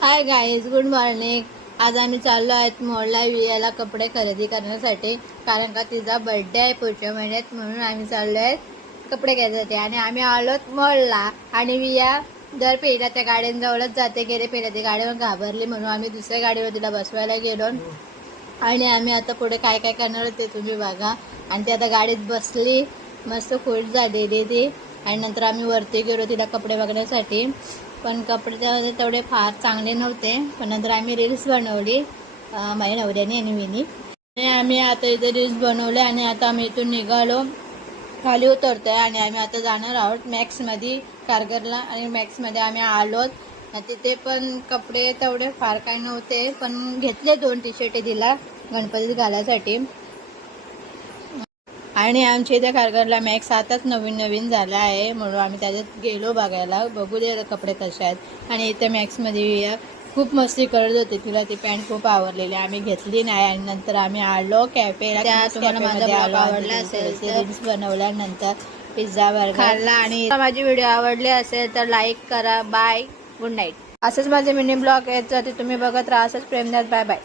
Hi guys, good morning. आज आम्ही चाललो आहेत मॉलला वियाला कपडे खरेदी करण्यासाठी, कारण का तिचा बर्थडे आहे पुढच्या महिन्यात, म्हणून आम्ही चाललो आहेत कपडे घ्यायसाठी। आणि आम्ही आलोत मॉलला आणि विया दर पहिला त्या गाड्यांजवळच जाते, गेले पहिला ती गाडीवर घाबरली म्हणून आम्ही दुसऱ्या गाडीवर तिला बसवायला गेलो। आणि आम्ही आता पुढे काय काय करणार ते तुम्ही बघा। आणि ती आता गाडीत बसली, मस्त खुश झालेली ती। आणि नंतर आम्ही वरती गेलो तिला कपडे बघण्यासाठी, पण कपडे तेवढे फार चांगले नव्हते। पण नंतर आम्ही रील्स बनवली माझ्या नवऱ्याने आणि मीनी, आणि आम्ही आता इथे रील्स बनवले आणि आता आम्ही इथून निघालो, खाली उतरतोय आणि आम्ही आता जाणार आहोत मॅक्समध्ये कारगरला। आणि मॅक्समध्ये आम्ही आलोत, तिथे पण कपडे तेवढे फार काय नव्हते, पण घेतले 2 टी-शर्ट तिला गणपतीत घालायसाठी। आणि आमच्या इथे कारगरला मॅक्स आताच नवीन झाला आहे, म्हणून आम्ही त्याच्यात गेलो बघायला, बघू दे कपडे कसे आहेत। आणि इथे मॅक्समध्ये खूप मस्ती करत होती, तिला ती पॅन्ट खूप आवडलेली, आम्ही घेतली नाही। आणि नंतर आम्ही आलो कॅफेला। तुम्हाला माझा ब्लॉग आवडला असेल तर रील्स बनवल्यानंतर पिझ्झा बर्गर खाल्ला, आणि माझी व्हिडिओ आवडली असेल तर लाईक करा। Bye, good night. असंच माझे मिनी ब्लॉग आहेत, तर ते तुम्ही बघत राहा। असंच प्रेमदास, बाय बाय।